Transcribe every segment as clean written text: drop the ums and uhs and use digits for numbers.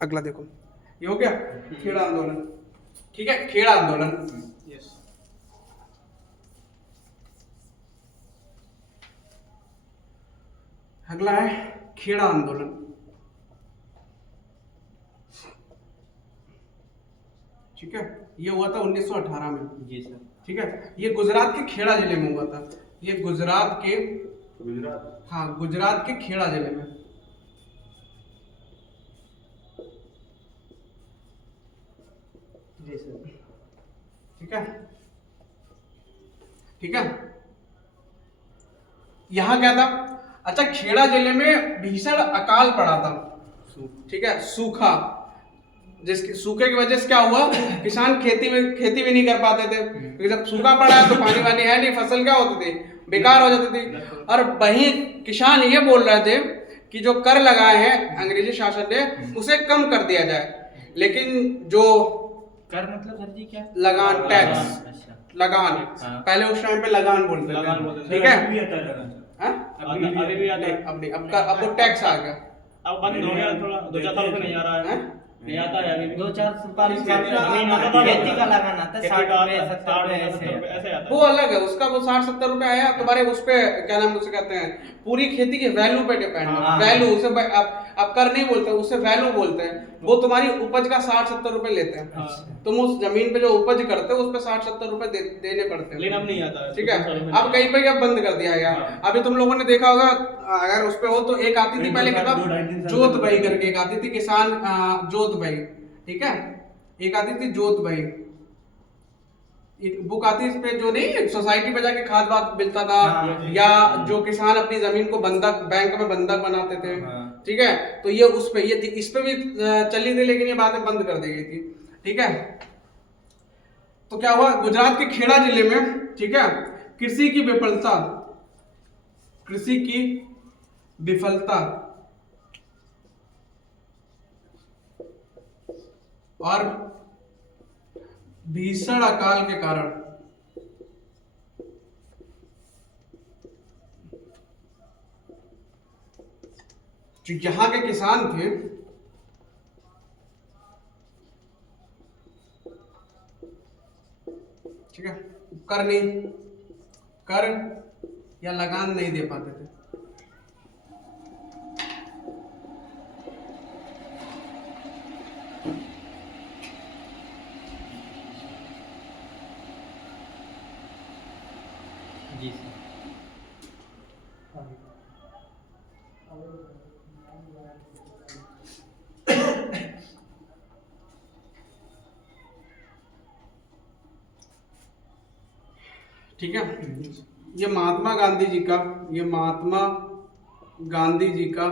अगला देखो, ये हो गया खेड़ा आंदोलन। ठीक है, खेड़ा आंदोलन। यस। अगला है खेड़ा आंदोलन। ठीक है, ये हुआ था 1918 में। जी सर। ठीक है, ये गुजरात के खेड़ा जिले में हुआ था। ये गुजरात के, हाँ गुजरात के खेड़ा जिले में। जी सर। ठीक है, ठीक है, यहां क्या था? अच्छा, खेड़ा जिले में भीषण अकाल पड़ा था। ठीक है, सूखा, जिसके सूखे की वजह से क्या हुआ, किसान खेती भी नहीं कर पाते थे, क्योंकि जब सूखा पड़ा है तो पानी वानी है नहीं, फसल क्या होती थी, बेकार हो जाती थी। और वहीं किसान ये बोल रहे थे कि जो कर लगाए हैं अंग्रेजी शासन ने उसे कम कर दिया जाए, लेकिन जो कर मतलब सर जी क्या? लगान, टैक्स, अच्छा। लगान, हाँ। पहले उस टाइम पे लगान बोलते थे। ठीक है, हाँ? अभी भी आता है। अब नहीं, अब तो टैक्स आ गया। अब बंद हो गया थोड़ा, 2-4 साल से नहीं आ रहा है। हैं? नहीं आता है अभी भी। 2-4 खेती का लगाना था, 60 रुपए 70 रुपए ऐसे आता वो अलग है, उसका वो 60-70 रुपए आया तुम्हारे उस पे, क्या नाम उसे कहते हैं, पूरी खेती के वैल्यू पे डिपेंड है। हाँ। वैल्यू उसे अब कर नहीं बोलते, उसे वैल्यू बोलते हैं। वो तुम्हारी उपज का 60-70 रुपए लेते हैं। हाँ। तुम उस जमीन पे जो उपज करते हो उस पे 60-70 रुपए देने पड़ते हैं। लेकिन अब नहीं आता है। ठीक है, अब कहीं पे क्या बंद कर दिया गया। हाँ। अभी तुम लोगों ने देखा होगा, अगर उस पे हो तो एक आती थी पहले किताब, 2-2.5 साल जोत भाई करके एक आती थी, किसान जोत भाई। ठीक है, एक आती थी जोत भाई, एक बुक आती इस पे, जो नहीं सोसाइटी पे जाके खाद वाद मिलता था, हाँ। या जो किसान अपनी जमीन को बंधक, बैंक में बंधक बनाते थे। हाँ। ठीक है, तो ये उस पे, ये इस पे भी चली थी, लेकिन ये बातें बंद कर दी गई थी। ठीक है, तो क्या हुआ गुजरात के खेड़ा जिले में, ठीक है, कृषि की विफलता, कृषि की विफलता और भीषण अकाल के कारण जो यहां के किसान थे, ठीक है, कर या लगान नहीं दे पाते थे। जी सर। ठीक है, ये महात्मा गांधी जी का, ये महात्मा गांधी जी का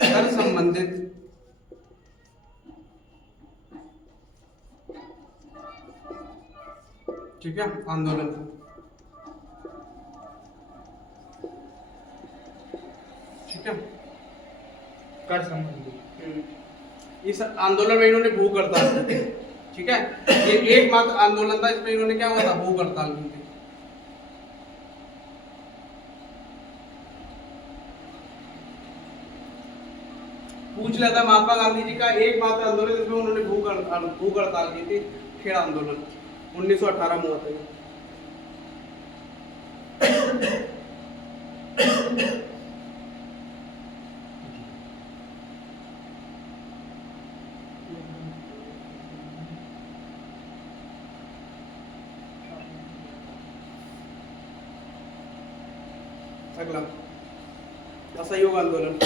कर संबंधित ठीक है आंदोलन था। ठीक है, कर संबंधी इस आंदोलन में इन्होंने भूख हड़ताल की थी। ठीक है, ये एकमात्र आंदोलन था इसमें इन्होंने क्या हुआ था, भूख हड़ताल की थी। पूछ लेता महात्मा गांधी जी का एकमात्र आंदोलन जिसमें उन्होंने भूख हड़ताल की थी, खेड़ा आंदोलन 1918 में हुआ था। अगला असहयोग आंदोलन।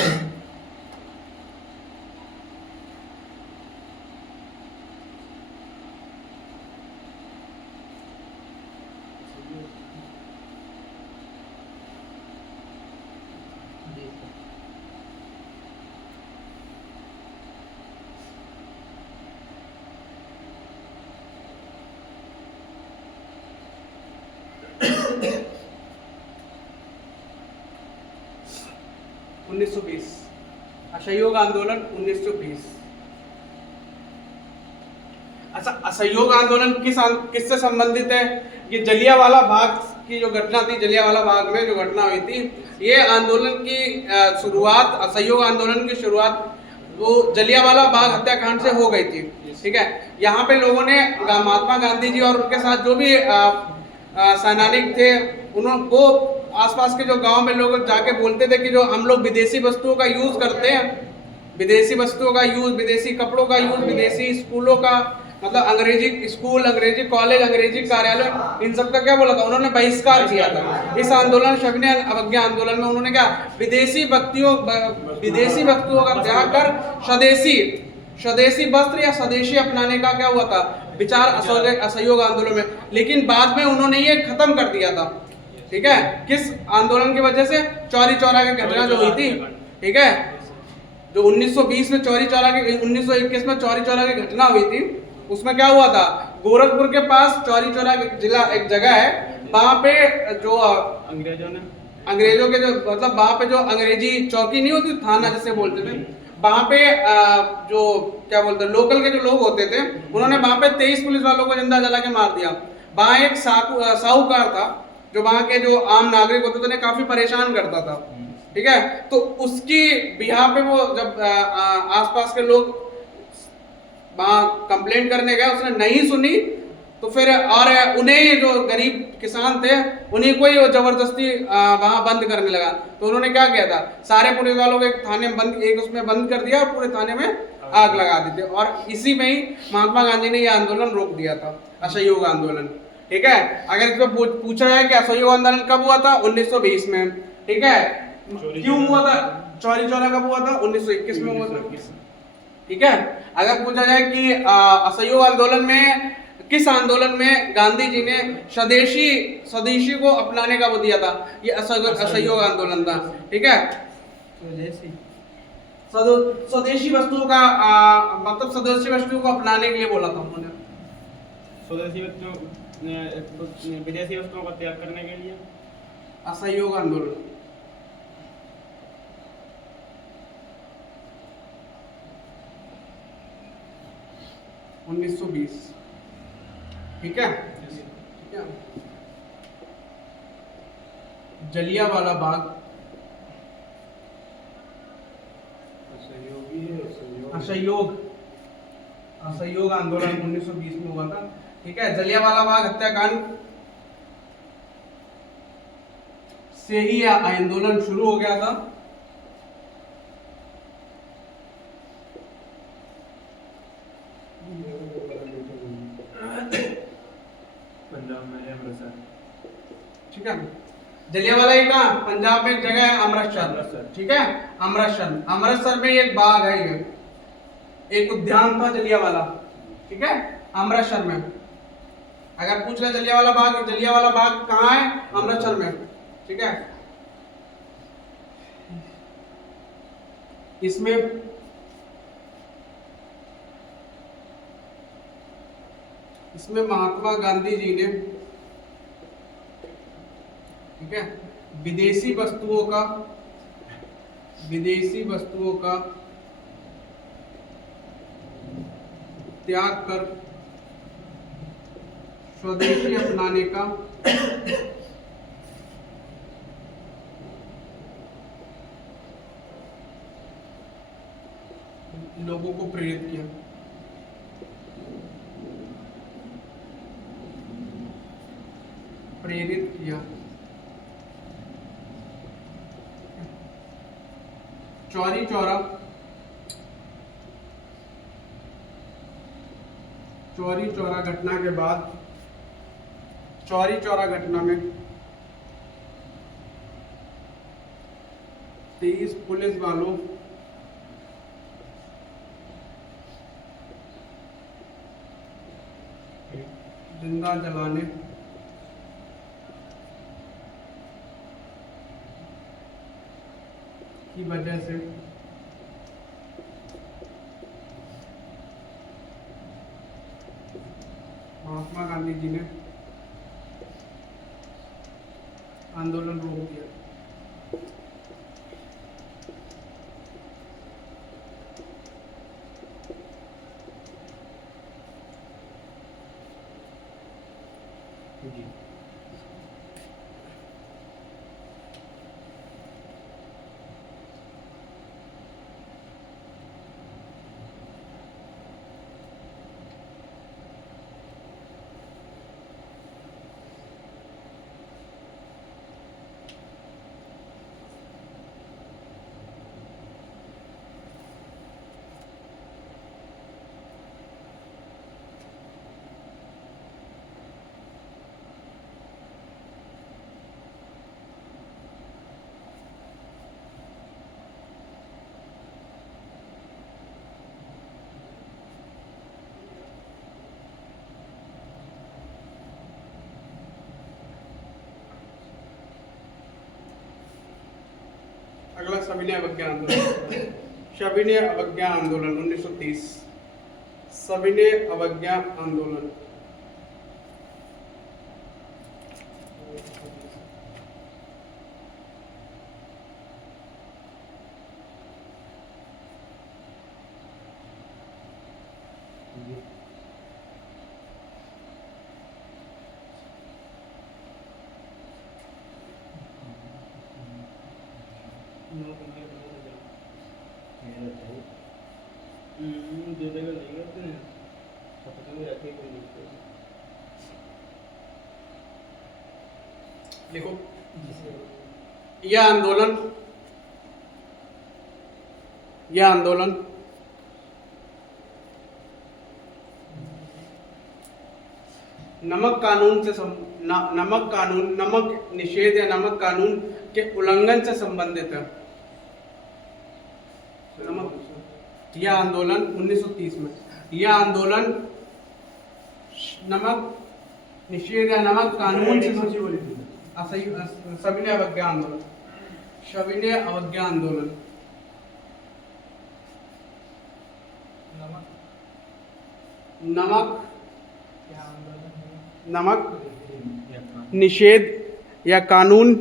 उन्नीस सौ 1920 असहयोग आंदोलन 1920। अच्छा, असहयोग आंदोलन किससे संबंधित है? ये जलियांवाला बाग की जो घटना थी, जलियांवाला बाग में जो घटना हुई थी, ये आंदोलन की शुरुआत, असहयोग आंदोलन की शुरुआत तो जलियांवाला बाग हत्याकांड से हो गई थी। ठीक है, यहाँ पे लोगों ने महात्मा गांधी जी और उनके साथ जो भी सैनानिक थे, उन्होंने वो आसपास के जो गांव में लोग जाके बोलते थे कि जो हम लोग विदेशी वस्तुओं का यूज करते हैं, विदेशी वस्तुओं का यूज, विदेशी कपड़ों का यूज, विदेशी स्कूलों का, मतलब अंग्रेजी स्कूल, अंग्रेजी कॉलेज, अंग्रेजी कार्यालय, इन सब का क्या बोला था, उन्होंने बहिष्कार किया था। इस आंदोलन, सविनय अवज्ञा आंदोलन में उन्होंने क्या, विदेशी वस्तुओं का त्याग कर स्वदेशी वस्त्र या स्वदेशी अपनाने का क्या हुआ था, विचार असहयोग आंदोलन में। लेकिन बाद में उन्होंने ये खत्म कर दिया था। ठीक है, किस आंदोलन की वजह से, चौरी चौरा की घटना जो हुई थी। ठीक है, जो 1920 में चौरी चौरा की, 1921 में चौरी चौरा की घटना हुई थी, उसमें क्या हुआ था, गोरखपुर के पास चौरी चौरा जिला एक जगह है, वहां पे जो अंग्रेजों के जो, मतलब वहां पे जो अंग्रेजी चौकी नहीं होती, थाना जिसे बोलते थे, वहां पे जो क्या बोलते हैं, लोकल के जो लोग होते थे, उन्होंने वहां पे 23 पुलिस वालों को जिंदा जला के मार दिया। वहां एक साहूकार था, जो वहां के जो आम नागरिक होते थे उन्हें काफी परेशान करता था। ठीक है, तो उसकी बिहार पे वो जब आसपास के लोग वहां कंप्लेंट करने गए, उसने नहीं सुनी, तो फिर और उन्हें जो गरीब किसान थे उन्हीं को ही वो जबरदस्ती वहां बंद करने लगा। तो उन्होंने क्या किया था, सारे पुलिस वालों को एक थाने में बंद, एक उसमें बंद कर दिया और पूरे थाने में आग लगा दी थी। और इसी में ही महात्मा गांधी ने यह आंदोलन रोक दिया था, असहयोग आंदोलन। ठीक है, अगर इसमें पूछा जाए कि असहयोग आंदोलन कब हुआ था, 1920 में। ठीक है, क्यों हुआ था, चौरी चौरा कब हुआ था, 1921 में हुआ था। ठीक है, अगर पूछा जाए कि असहयोग आंदोलन में, किस आंदोलन में गांधी जी ने स्वदेशी को अपनाने का वो दिया था, ये असहयोग आंदोलन था। ठीक है, स्वदेशी वस्तुओं का मतलब स्वदेशी वस्तुओं को अपनाने के लिए बोला था उन्होंने, स्वदेशी वस्तुओं, विदेशी वस्तुओं का त्याग करने के लिए असहयोग आंदोलन। (1920) ठीक है, ठीक है। जलियांवाला बाग असहयोग आंदोलन 1920 में हुआ था। ठीक है, जलियांवाला बाग हत्याकांड से ही आंदोलन शुरू हो गया था। पंजाब में अमृतसर। ठीक है, जलियांवाला ये कहाँ, पंजाब में एक जगह है, अमृतसर। ठीक है, अमृतसर में एक बाग है, ये एक उद्यान था जलियांवाला। ठीक है, अमृतसर में। अगर पूछ ले जलियांवाला बाग कहाँ है, अमृतसर में। ठीक है, इसमें महात्मा गांधी जी ने, ठीक है, विदेशी वस्तुओं का त्याग कर स्वदेशी अपनाने का लोगों को प्रेरित किया। चौरी चौरा घटना के बाद, चौरी चौरा घटना में 23 पुलिस वालों जिंदा जलाने की वजह से महात्मा गांधी जी ने आंदोलन रोक दिया। जी। अगला सविनय अवज्ञा आंदोलन। सविनय अवज्ञा आंदोलन 1930। सविनय अवज्ञा आंदोलन। देखो यह आंदोलन नमक कानून से नमक निषेध या नमक कानून के उल्लंघन से संबंधित है। यह आंदोलन 1930 में, यह आंदोलन नमक निषेध या नमक कानून से सविनय अवज्ञा आंदोलन। सविनय अवज्ञा आंदोलन। नमक निषेध या कानून